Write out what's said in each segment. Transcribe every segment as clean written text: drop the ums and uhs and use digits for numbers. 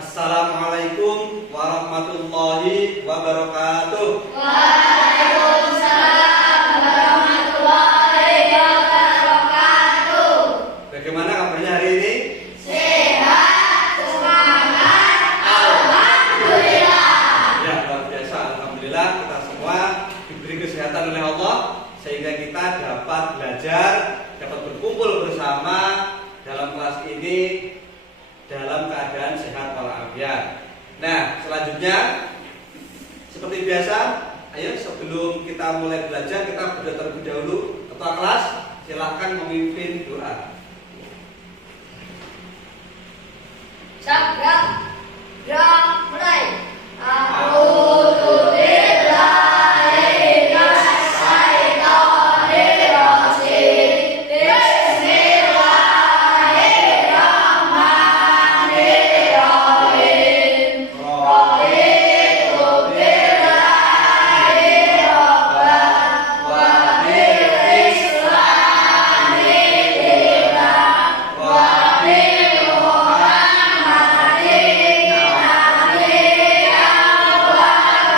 Assalamualaikum warahmatullahi wabarakatuh. Waalaikumsalam warahmatullahi wabarakatuh. Bagaimana kabarnya hari ini? Sehat, semangat, alhamdulillah. Ya, luar biasa. Alhamdulillah kita semua diberi kesehatan oleh Allah sehingga kita dapat belajar, dapat berkumpul bersama dalam kelas ini dalam keadaan sehat walafiat. Nah, selanjutnya seperti biasa, ayo sebelum kita mulai belajar kita berdoa terlebih dahulu. Ketua kelas, silahkan memimpin doa. Sabda, gerak, mulai. A'udzubillahi minasyaitonir rajim. Bismillahirrahmanirrahim. Raditu billahi rabban wa bil islami dinan wa bi Muhammadin nabiyyan wa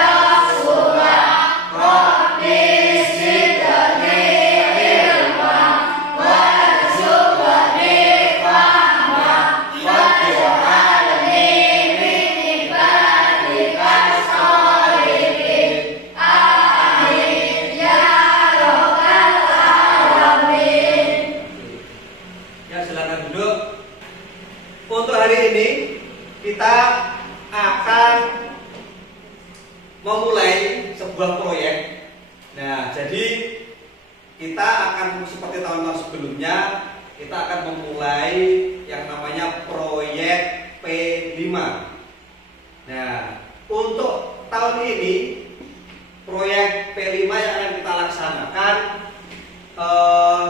rasulan. Rabbi zidni ilman warzuqni fahman waj'alni min ibadikas sholihin. Amin ya rabbal alamin. Ya, silakan duduk. Untuk hari ini kita akan memulai sebuah proyek. Nah, jadi kita akan seperti tahun-tahun sebelumnya, kita akan memulai yang namanya proyek P5. Nah, untuk tahun ini proyek P5 yang akan kita laksanakan,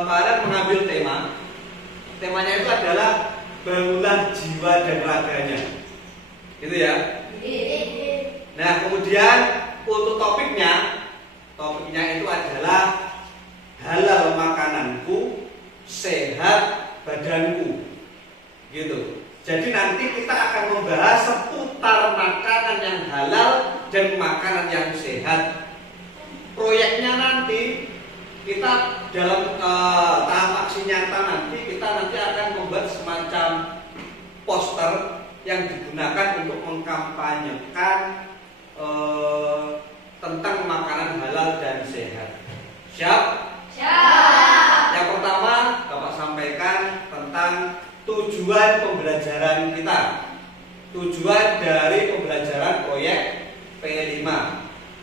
kalian mengambil tema. Temanya itu adalah bangunlah jiwa dan raganya, gitu ya. Nah, kemudian untuk topiknya itu adalah halal makananku, sehat badanku, gitu. Jadi nanti kita akan membahas seputar makanan yang halal dan makanan yang sehat. Proyeknya nanti kita dalam tahap aksi nyata nanti akan membuat semacam poster yang digunakan untuk mengkampanyekan tentang makanan halal dan sehat. Siap? Siap. Yang pertama Bapak sampaikan tentang tujuan pembelajaran kita. Tujuan dari pembelajaran proyek P5.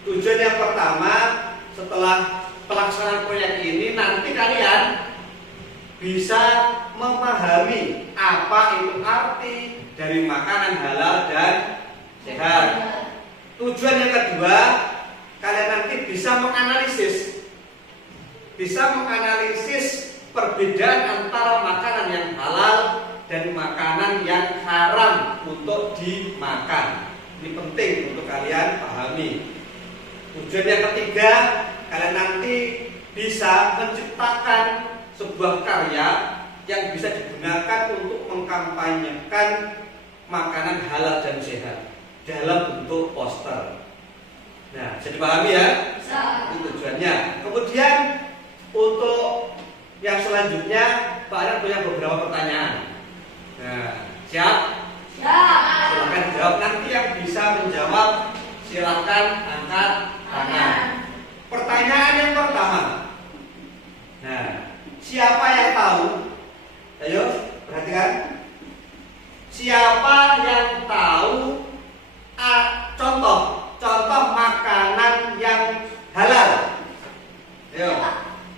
Tujuan yang pertama, setelah pelaksanaan proyek ini nanti kalian bisa memahami apa itu arti dari makanan halal dan sehat. Tujuan yang kedua, kalian nanti bisa menganalisis perbedaan antara makanan yang halal dan makanan yang haram untuk dimakan. Ini penting untuk kalian pahami. Tujuan yang ketiga, kalian nanti bisa menciptakan sebuah karya yang bisa digunakan untuk mengkampanyekan makanan halal dan sehat dalam bentuk poster. Nah, bisa dipahami ya? Itu tujuannya. Kemudian untuk yang selanjutnya, Pak Adan punya beberapa pertanyaan. Nah, siap? Siap. Silakan jawab. Nanti yang bisa menjawab silakan angkat tangan. Pertanyaan yang pertama. Nah, siapa yang tahu? Ayo, perhatikan. Siapa yang tahu contoh makanan yang halal? Ayo.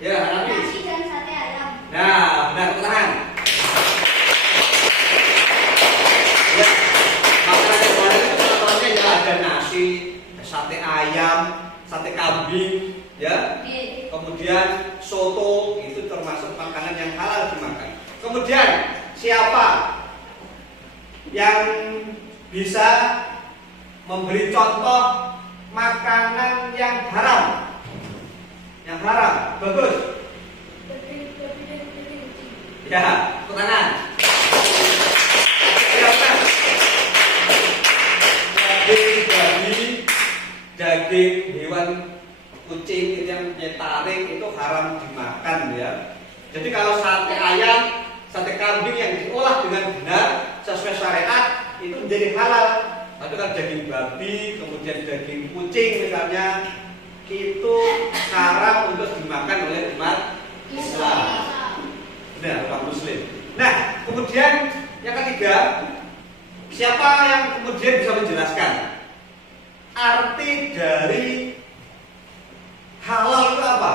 Ya, Hanafi. Nasi dan sate ayam. Nah, benar, tangan. Ya, makanan yang halal itu contohnya ya ada nasi, sate ayam, sate kambing, ya. Kemudian soto itu termasuk makanan yang halal dimakan. Kemudian siapa yang bisa memberi contoh makanan yang haram? Yang haram, bagus. Ya, tepuk tangan. Silakan. daging hewan kucing itu yang punya taring itu haram dimakan ya. Jadi kalau sate ayam, sate kambing yang diolah dengan benar sesuai syariat itu menjadi halal. Tapi kalau daging babi, kemudian daging kucing misalnya itu haram untuk dimakan oleh umat Islam. Benar, umat Muslim. Nah, kemudian yang ketiga, siapa yang kemudian bisa menjelaskan arti dari halal itu apa?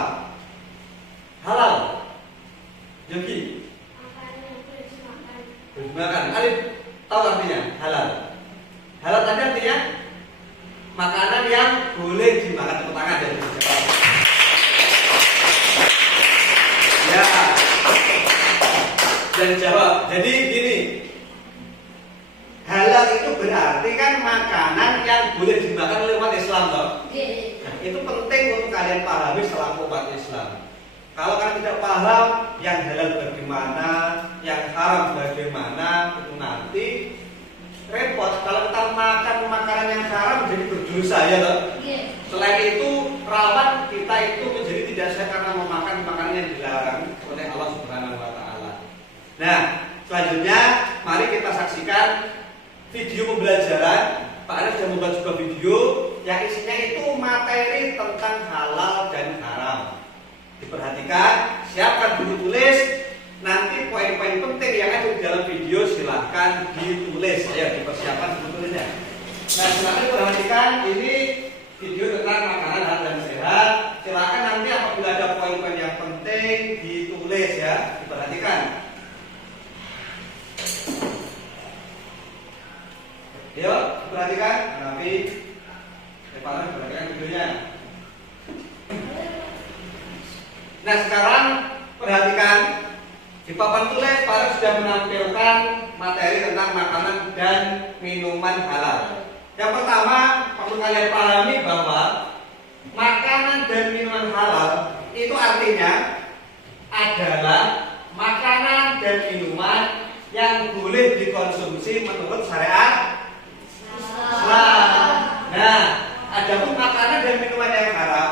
Halal. Yogi. Dimakan. Alif tahu artinya halal. Halal tadi artinya makanan yang boleh dimakan. Tepuk tangan dari siapa? Ya. Dan jawab. Jadi gini. Halal itu berarti kan makanan yang boleh dimakan oleh umat Islam toh. Nah, itu penting untuk kalian pahami selaku umat Islam. Kalau kalian tidak paham yang halal bagaimana, yang haram bagaimana, itu nanti repot. Kalau kita makan makanan yang haram jadi berdosa ya toh. Selain itu rawan kita itu menjadi tidak sehat karena memakan makanan yang dilarang oleh Allah Subhanahu wa taala. Nah, selanjutnya mari kita saksikan video pembelajaran. Pak Arif sudah membuat sebuah video yang isinya itu materi tentang halal dan haram. Diperhatikan, siapkan buku tulis. Nanti poin-poin penting yang ada di dalam video silahkan ditulis. Ayo dipersiapkan buku tulisnya. Nah, silakan perhatikan ini video tentang makanan halal dan sehat. Silakan nanti apabila ada poin-poin yang penting ditulis ya. Diperhatikan. Yuk, perhatikan. Nanti perhatikan videonya. Nah, sekarang perhatikan di papan tulis Pak Arif sudah menampilkan materi tentang makanan dan minuman halal. Yang pertama, perlu kalian pahami bahwa makanan dan minuman halal itu artinya adalah makanan dan minuman yang boleh dikonsumsi menurut syariat Islam. Nah, adapun makanan dan minuman yang haram,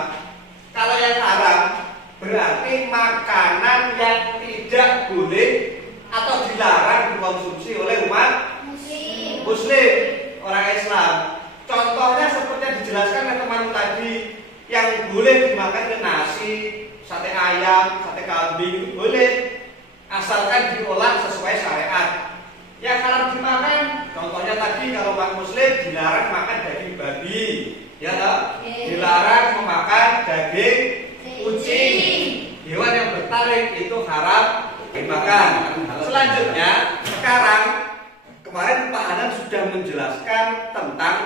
kalau yang haram berarti makanan yang tidak boleh atau dilarang dikonsumsi oleh umat Muslim, orang Islam. Contohnya seperti yang dijelaskan oleh teman tadi, yang boleh dimakan ke nasi, sate ayam, sate kambing itu boleh, asalkan diolah sesuai syariat. Yang haram dimakan, contohnya tadi kalau umat Muslim dilarang makan daging babi, ya toh? Dilarang memakan daging kucing. Hewan yang bertaring itu haram dimakan. Selanjutnya, sekarang kemarin Pak Hanan sudah menjelaskan tentang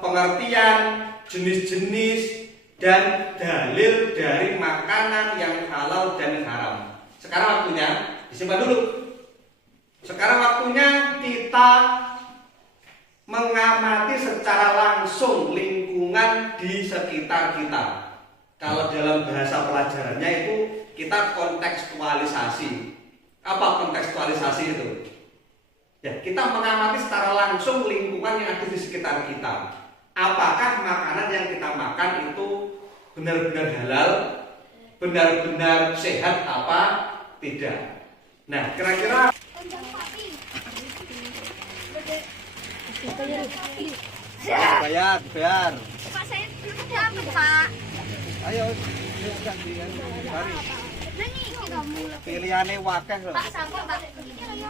pengertian jenis-jenis dan dalil dari makanan yang halal dan haram. Sekarang waktunya disimpan dulu. Sekarang waktunya kita mengamati secara langsung lingkungan di sekitar kita. Kalau dalam bahasa pelajarannya itu kita kontekstualisasi. Apa kontekstualisasi itu? Ya, kita mengamati secara langsung lingkungan yang ada di sekitar kita. Apakah makanan yang kita makan itu benar-benar halal, benar-benar sehat apa tidak? Nah, kira-kira bayar. Pak, saya dapat, Pak. Ayo, gantian. Mari. Pilihannya wakeh loh. Pak, sampah, Pak.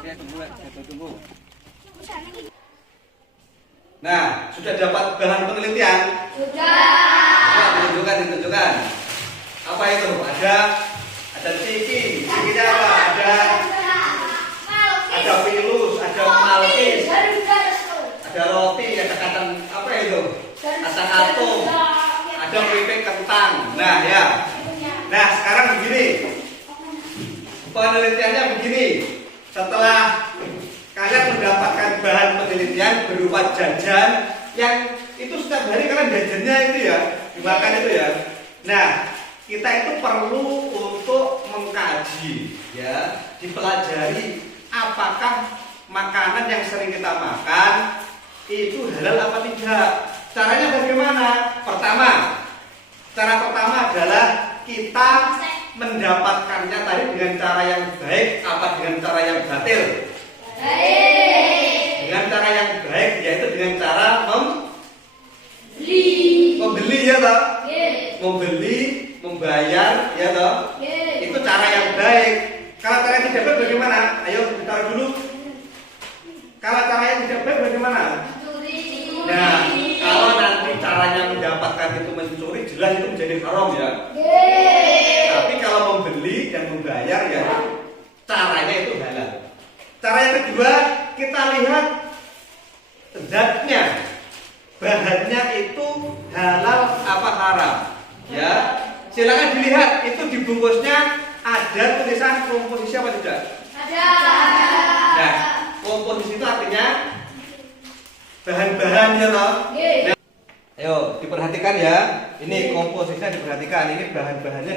Ya, tunggu. Nah, sudah dapat bahan penelitian? Sudah. Nah, ditunjukkan. Apa itu? Ada ciki. Cikinya apa? Ada pilus, ada malkis, ada roti, ada kacang apa itu? Kacang atum, ada keripik kentang. Nah ya. Nah sekarang begini, penelitiannya begini. Setelah kalian mendapatkan bahan penelitian berupa jajan yang itu setiap hari kalian jajannya itu ya, dimakan itu ya. Nah kita itu perlu untuk mengkaji, ya, dipelajari. Apakah makanan yang sering kita makan itu halal apa tidak? Caranya bagaimana? Cara pertama adalah kita mendapatkannya tadi dengan cara yang baik apa dengan cara yang batil? Dengan cara yang baik, yaitu dengan cara membeli ya toh? Membeli, membayar ya toh? Itu cara yang baik. Kalau cara yang tidak baik bagaimana? Ayo kita dulu. Kalau cara yang tidak baik bagaimana? Nah, kalau nanti caranya mendapatkan itu mencuri, jelas itu menjadi haram ya. Tapi kalau membeli dan membayar ya caranya itu halal. Cara yang kedua, kita lihat zatnya, bahannya itu halal apa haram. Ya, silakan dilihat itu di bungkusnya ada tulisan komposisi apa tidak? Ada. Nah, komposisi itu artinya bahan-bahannya loh. Nah, ayo diperhatikan ya. Ini komposisinya diperhatikan. Ini bahan-bahannya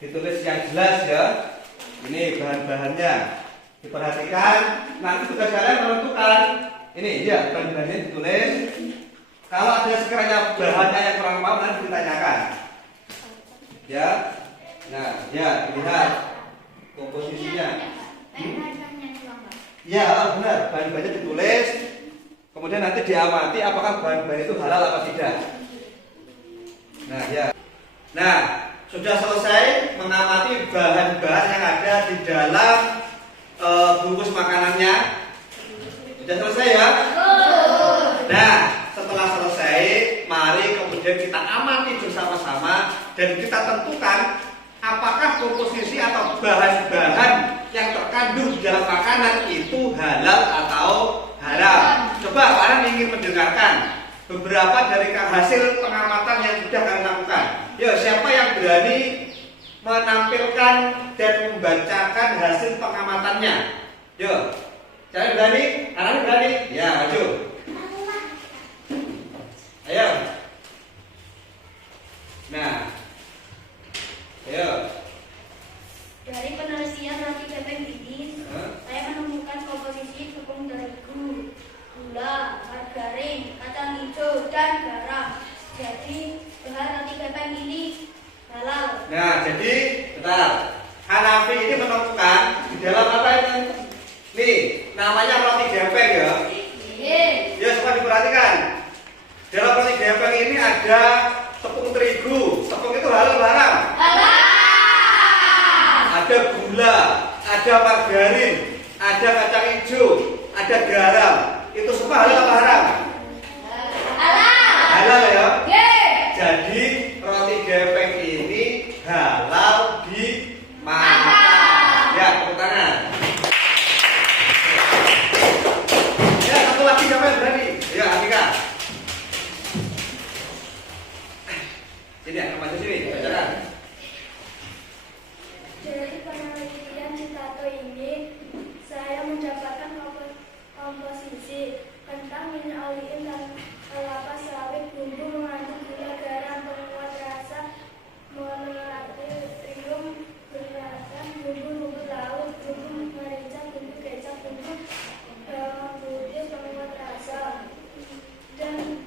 ditulis yang jelas ya. Ini bahan-bahannya diperhatikan. Nanti tugas kalian menentukan. Ini ya bahan-bahannya ditulis. Kalau ada sekiranya bahannya yang kurang paham nanti ditanyakan. Ya. Nah, ya dilihat komposisinya. Ya benar, bahan-bahannya ditulis. Kemudian nanti diamati apakah bahan-bahan itu halal apa tidak. Nah, ya. Nah, sudah selesai mengamati bahan-bahan yang ada di dalam bungkus makanannya. Sudah selesai ya? Nah, setelah selesai, mari kemudian kita amati bersama-sama dan kita tentukan apakah komposisi atau bahan-bahan yang terkandung di dalam makanan itu halal atau haram. Coba kalian ingin mendengarkan beberapa dari hasil pengamatan yang sudah kalian lakukan. Yo, siapa yang berani menampilkan dan membacakan hasil pengamatannya? Yo, saya berani? Kalian berani? Ya, maju. Ayo. Nah, ayo. Dari penelitian roti kepeng ini, saya menemukan komposisi tepung terigu, gula, margarin, kacang hijau, dan garam. Jadi bahan roti kepeng ini halal. Nah, jadi bentar. Hanafi ini menemukan di dalam apa ini? Nih, namanya roti gepeng ya. Ya, semua diperhatikan. Dalam roti gepeng ini ada tepung terigu. Tepung itu halal atau haram? Halal. Ada gula, ada margarin, ada kacang hijau, ada garam. Itu semua halal atau haram? Halal. Halal ya? Yeay. Jadi roti gepeng ini halal dimakan. Ya, tepuk tangan. Ya, satu lagi siapa yang berani? Ya, Atika. Sini, akan maju sini, bacakan. Dari penelitian Citato ini, saya mendapatkan komposisi kentang, minyak oliin, dan kelapa sawit, bumbu mengandung gula, garam, penguat rasa, mononatrium, berasam, bumbu laut, bumbu merica, bumbu kecap, bumbu bawang putih, penguat rasa, dan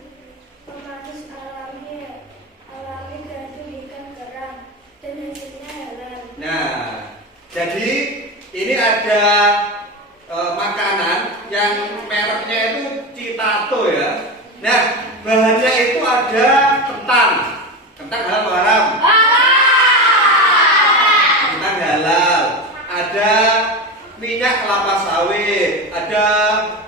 pemanis alami gandum ikan kerang, dan hasilnya halal. Nah, jadi ini ada makanan yang mereknya itu Citato ya. Nah, bahannya itu ada kentang. Kentang halal atau haram? Kentang halal. Ada minyak kelapa sawit, ada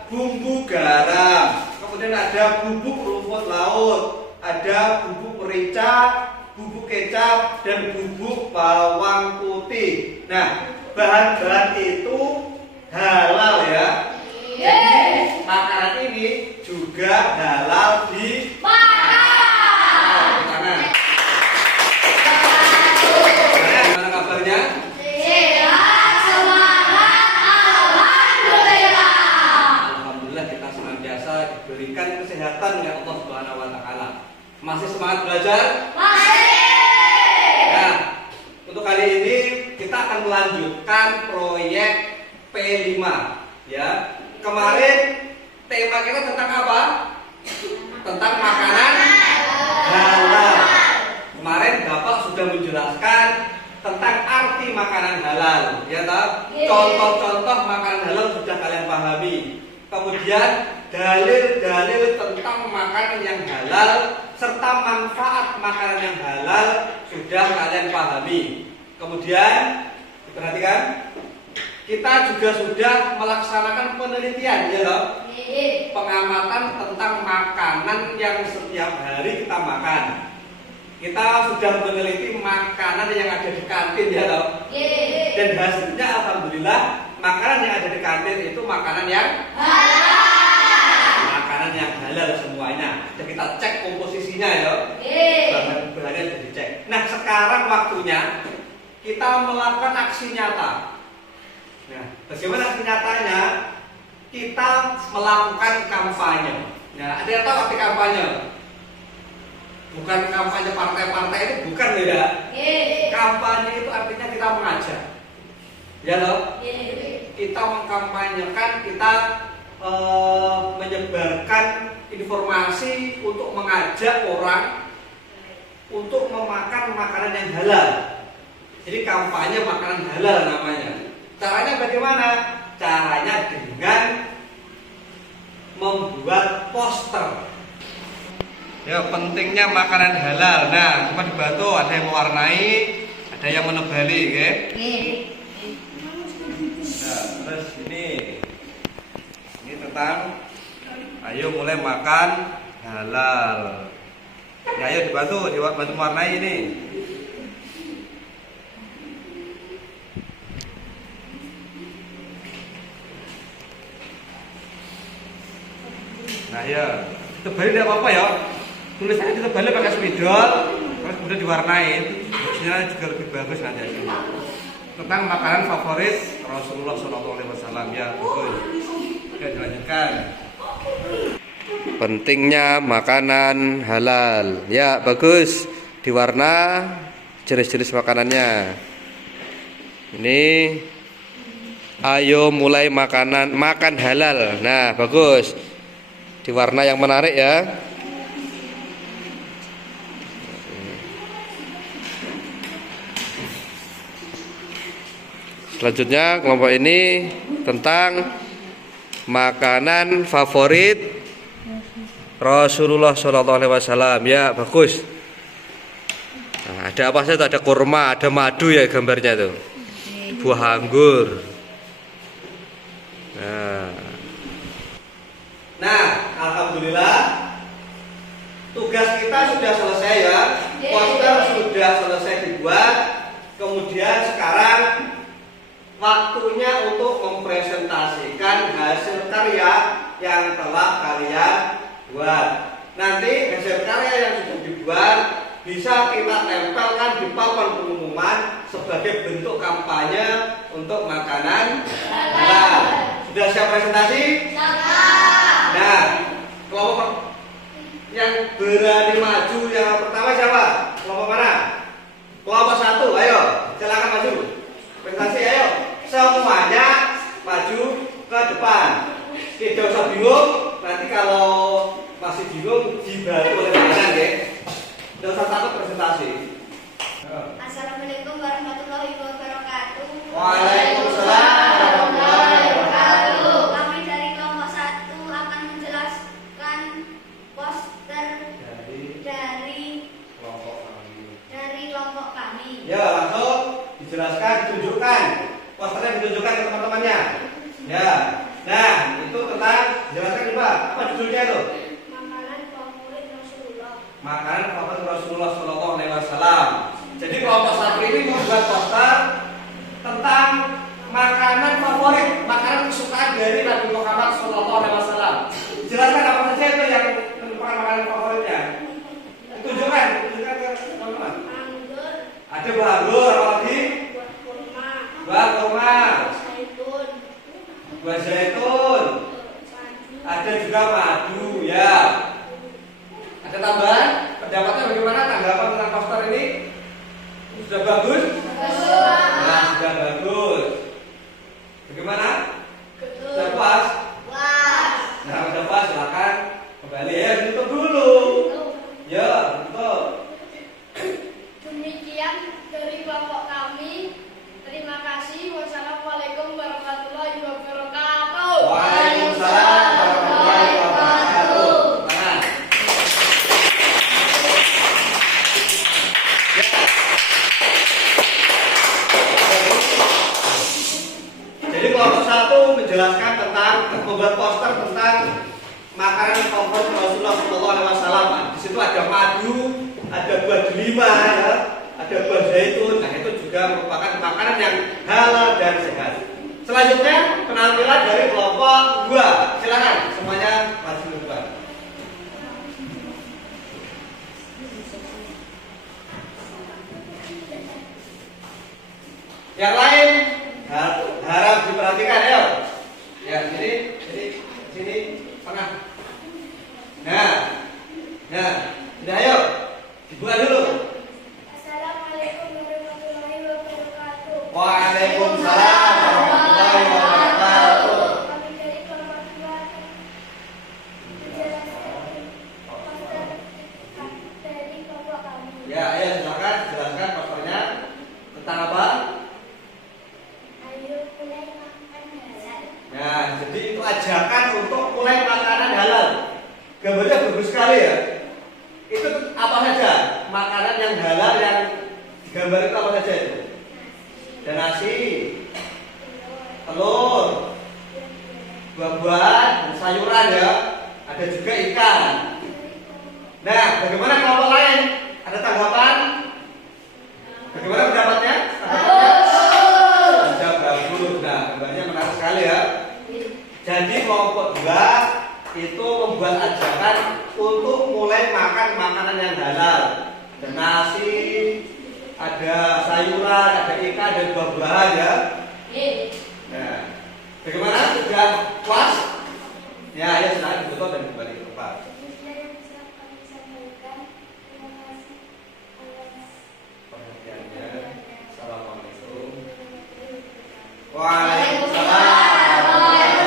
bumbu garam, kemudian ada bubuk rumput laut, ada bubuk merica, bubuk kecap, dan bubuk bawang putih. Nah, bahan-bahan itu halal ya. Jadi makanan ini juga halal dimakan. Tangan. Gimana kabarnya? Sehat, semangat, alhamdulillah. Alhamdulillah kita senantiasa diberikan kesehatan oleh Allah Subhanahu wa taala. Masih semangat belajar? Nah, untuk kali ini kita akan melanjutkan proyek P5 ya. Kemarin tema kita tentang apa? tentang makanan halal. Kemarin Bapak sudah menjelaskan tentang arti makanan halal, ya toh? Contoh-contoh makanan halal sudah kalian pahami. Kemudian dalil-dalil tentang makanan yang halal serta manfaat makanan yang halal sudah kalian pahami. Kemudian diperhatikan, kita juga sudah melaksanakan penelitian, ya toh? Pengamatan tentang makanan yang setiap hari kita makan. Kita sudah meneliti makanan yang ada di kantin, ya toh? Dan hasilnya alhamdulillah makanan yang ada di kantin itu makanan yang halal. Makanan yang halal semuanya. Sudah kita cek komposisinya, ya. Bahan-bahannya sudah dicek. Nah, sekarang waktunya kita melakukan aksi nyata. Nah, bagaimana aksi nyatanya? Kita melakukan kampanye. Nah, ada yang tahu arti kampanye? Bukan kampanye partai-partai itu, bukan, ya. Kampanye itu artinya kita mengajak, ya loh. Kita mengkampanyekan, kita menyebarkan informasi untuk mengajak orang untuk memakan makanan yang halal. Jadi kampanye makanan halal namanya. Caranya bagaimana? Caranya dengan membuat poster. Ya, pentingnya makanan halal. Nah, cuma dibantu, ada yang mewarnai, ada yang menebali, oke? Nah, terus ini tentang ayo mulai makan halal. Ya, ayo dibantu mewarnai ini. Nah, ya, tebali tidak apa-apa ya. Tulisannya ditebali pakai spidol, terus kemudian diwarnai. Hasilnya juga lebih bagus nanti. Tentang makanan favorit Rasulullah SAW, ya, betul. Oke, dilanjutkan. Pentingnya makanan halal. Ya, bagus. Diwarna jenis-jenis makanannya. Ini ayo mulai makan halal. Nah, bagus. Diwarna yang menarik, ya. Selanjutnya kelompok ini tentang makanan favorit Rasulullah SAW. Ya, bagus. Nah, ada apa saja? Ada kurma, ada madu, ya gambarnya tuh. Buah anggur. Nah, alhamdulillah tugas kita sudah selesai, ya. Poster sudah selesai dibuat. Kemudian sekarang waktunya untuk mempresentasikan hasil karya yang telah kalian buat. Nanti hasil karya yang sudah dibuat bisa kita tempelkan di papan pengumuman sebagai bentuk kampanye untuk makanan halal. Sudah siap presentasi? Nah, kelompok yang berani maju yang pertama siapa? Kelompok mana? Kelompok 1, ayo silakan maju. Presentasi, ayo. Semuanya maju ke depan. Tidak usah bingung. Nanti kalau masih bingung dibantu oleh pimpinan, ya. Tidak usah takut presentasi. Assalamualaikum warahmatullahi wabarakatuh. Waalaikumsalam warahmatullahi wabarakatuh. Kami dari kelompok 1 akan menjelaskan poster dari kelompok kami. Ya, langsung dijelaskan, ditunjukkan. Posternya ditunjukkan ke teman-temannya. Ya. Nah, itu tentang jelaskan coba. Apa judulnya itu? Makanan favorit Rasulullah. Makanan favorit Rasulullah SAW. Jadi kelompok 1 ini membuat poster tentang makanan favorit, makanan kesukaan dari Nabi Muhammad SAW. Jelaskan apa saja itu yang merupakan makanan favoritnya. Tunjukkan ke teman-teman. Anggur, Ada buah anggur, apa lagi? buah kurma, Buah kurma, zaitun, buah zaitun. madu, Ada juga madu, ya. Ada tambahan? Pendapatnya bagaimana? Tanggapan tentang poster ini? Sudah bagus? Nah, sudah bagus. Bagaimana? Sudah puas? Nah, sudah puas, silakan kembali, ya. Tutup dulu. makanan favorit Rasulullah SAW. Di situ ada madu, ada buah delima, ya, ada buah zaitun. Nah, itu juga merupakan makanan yang halal dan sehat. Selanjutnya penampilan dari kelompok 2. Silakan semuanya maju ke depan. Yang lain harap diperhatikan ya. Ya, sini tengah. Nah, udah ayo dibuka dulu. Assalamualaikum warahmatullahi wabarakatuh. Waalaikumsalam warahmatullahi wabarakatuh. Kami dari kelompok 2 menjelaskan poster dari kelompok kami. Ya, ayo silakan jelaskan posternya tentang apa? Ayo mulai makan halal. Nah, jadi itu ajakan untuk mulai makanan halal. Gambarnya bagus sekali ya. Itu apa saja makanan yang halal yang digambar itu apa saja itu? Ada nasi, telur, buah-buahan, dan sayuran ya. Ada juga ikan. Nah, bagaimana kelompok lain? Ada tanggapan? Bagaimana pendapatnya? Sudah bagus. Nah, gambarnya menarik sekali ya. Jadi kelompok 2 itu membuat ajakan untuk mulai makan makanan yang halal. Ada nasi, ada sayuran, ada ikan, dan buah-buahan ya. Nah, bagaimana? Sudah puas? Ya, ya silakan ditutup dan kembali ke tempat. Demikian yang bisa kami sampaikan. Terima kasih atas Perhatiannya. Assalamualaikum. Waalaikumsalam. Waalaikumsalam.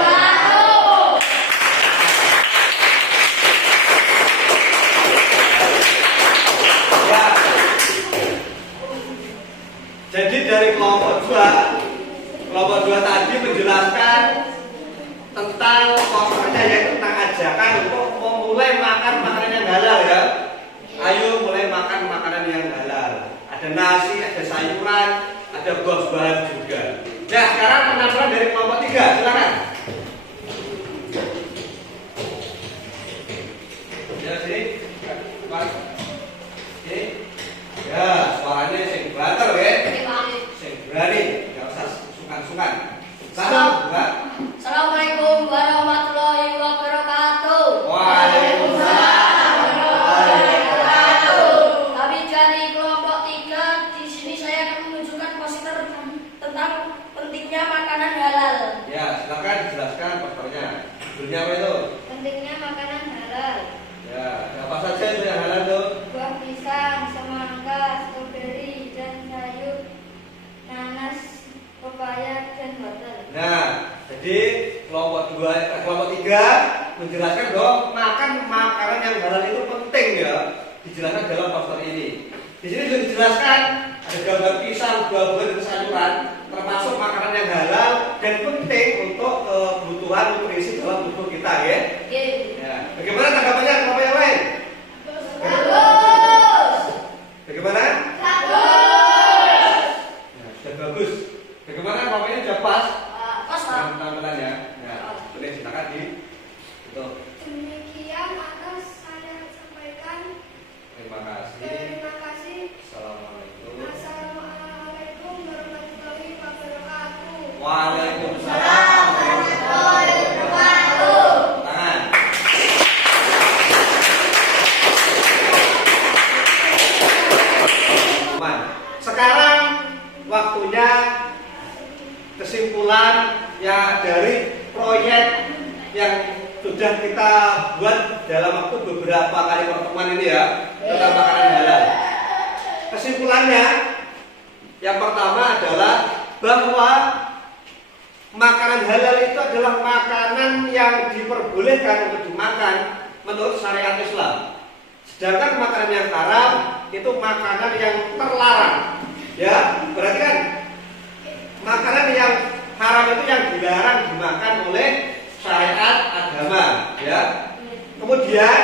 Ya. Jadi dari kelompok 2 tadi menjelaskan tentang posternya, yaitu tentang ajakan untuk memulai makan makanan yang halal ya. Ayo mulai makan makanan yang halal. Ada nasi, ada sayuran, ada buah-buahan juga. Nah, sekarang penampilan dari kelompok 3, silakan. Ya sini, Pak. Oke. Ya, suaranya sing banter ya. Sing berani, enggak usah sungkan-sungkan. Langsung, Mbak. Assalamualaikum warahmatullahi wabarakatuh. Waalaikumsalam warahmatullahi wabarakatuh. Kami dari kelompok 3. Di sini saya akan menunjukkan poster tentang pentingnya makanan halal. Ya, silakan dijelaskan posternya. Judulnya apa itu? Pentingnya makanan halal. Ya, apa saja itu yang halal tuh? Buah pisang, semangka, stroberi, dan sayur, nanas, pepaya, dan wortel. Nah, jadi kelompok 3 menjelaskan bahwa makan makanan yang halal itu penting ya. Dijelaskan dalam poster ini. Di sini juga dijelaskan ada gambar pisang, buah-buahan, dan sayuran, termasuk makanan yang halal dan penting untuk kebutuhan nutrisi dalam tubuh kita ya. Ya. Bagaimana tanggapannya kelompok yang lain? Bagus. Bagaimana? Bagus. Ya, sudah bagus. Bagaimana kelompoknya sudah pas? Pas, Pak. Tampilannya. Ya, boleh silakan di itu. Demikian akan saya sampaikan. Terima kasih. Terima kasih. Assalamualaikum. Assalamualaikum warahmatullahi wabarakatuh. Waalaikumsalam warahmatullahi wabarakatuh. Tangan. Sekarang waktunya kesimpulan ya dari proyek yang sudah kita buat dalam waktu beberapa kali pertemuan ini ya tentang makanan halal. Kesimpulannya yang pertama adalah bahwa makanan halal itu adalah makanan yang diperbolehkan untuk dimakan menurut syariat Islam. Sedangkan makanan yang haram itu makanan yang terlarang. Ya, berarti kan makanan yang haram itu yang dilarang dimakan oleh syariat agama, ya. Kemudian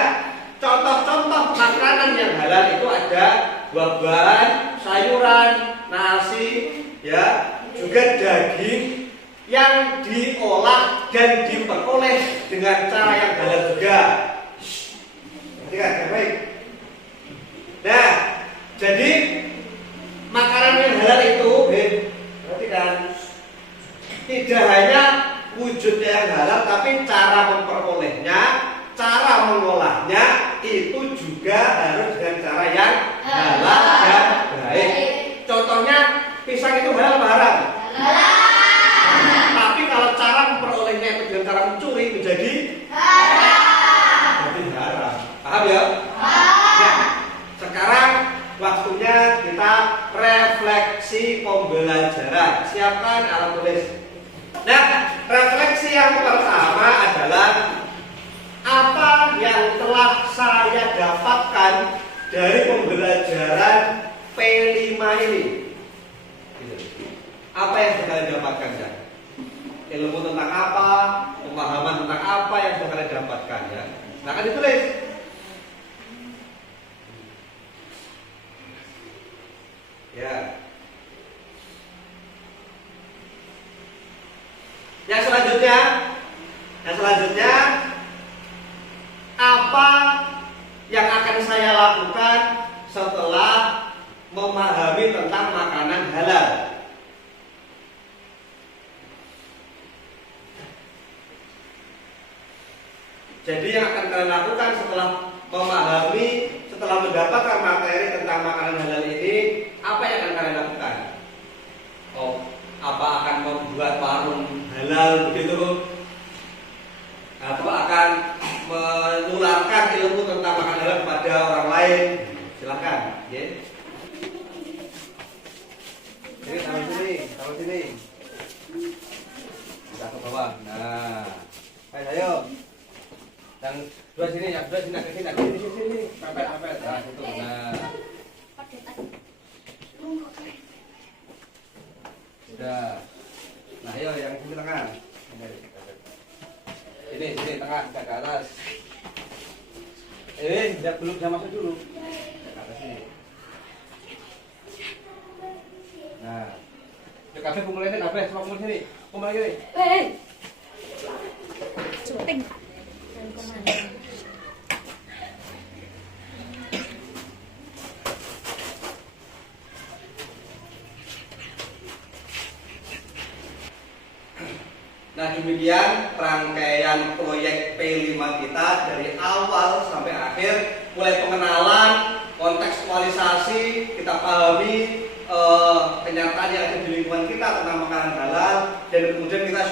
contoh-contoh makanan yang halal itu ada buah-buahan, sayuran, nasi, ya, juga daging yang diolah dan diperoleh dengan cara yang halal juga. Perhatikan, baik. Nah, jadi makanan yang halal itu, perhatikan, tidak hanya wujudnya yang halal, tapi cara memperolehnya, cara mengolahnya itu juga harus dengan cara yang halal dan baik. Contohnya, pisang itu halal apa haram? Halal. Tapi kalau cara memperolehnya itu dengan cara mencuri menjadi haram. Jadi haram. Paham ya? Nah, sekarang waktunya kita refleksi pembelajaran. Siapkan alat tulis. Nah, refleksi yang pertama adalah apa yang telah saya dapatkan dari pembelajaran P5 ini. Apa yang sudah kalian dapatkan ya? Ilmu tentang apa, pemahaman tentang apa yang sudah kalian dapatkan ya. Nah, kan ditulis. Ya. Yang selanjutnya apa yang akan saya lakukan setelah memahami tentang makanan halal? Jadi yang akan kalian lakukan setelah memahami, setelah mendapatkan materi tentang makanan halal ini, apa yang akan kalian lakukan? Oh, apa akan membuat warung halal begitu? Atau akan menularkan ilmu tentang makanan halal kepada orang lain? Silakan, ya. Ini taruh sini. Kita ke bawah. Nah, ayo. Yang dua sini, sini. Pepet. Nah, situ. Nah. Sudah. Nah, ayo yang sini tengah. Sini tengah, ke atas. Jangan masuk dulu. Ke atas sini. Nah. Yuk kabeh kumpulin kabeh, semua kumpul sini. Kumpul lagi. Syuting. Nah, demikian rangkaian proyek P5 kita dari awal sampai akhir, mulai pengenalan, kontekstualisasi, kita pahami kenyataan yang ada di lingkungan kita tentang makanan halal, dan kemudian kita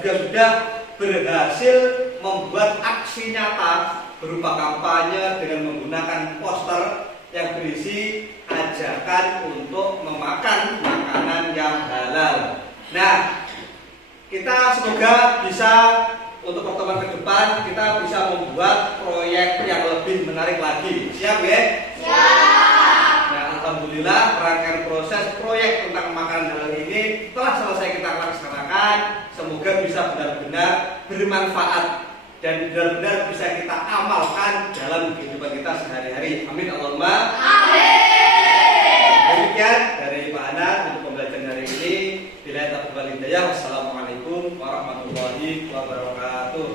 juga sudah berhasil membuat aksi nyata berupa kampanye dengan menggunakan poster yang berisi ajakan untuk memakan makanan yang halal. Nah, kita semoga bisa untuk pertemuan ke depan kita bisa membuat proyek yang lebih menarik lagi. Siap ya? Siap. Nah, alhamdulillah rangkaian proses proyek tentang makanan halal ini telah selesai kita laksanakan. Semoga bisa benar-benar bermanfaat dan benar-benar bisa kita amalkan dalam kehidupan kita sehari-hari. Amin Allahumma. Amin. Demikian dari Pak Ana untuk pembelajaran hari ini. Bila taufiq wal hidayah. Wassalamualaikum warahmatullahi wabarakatuh.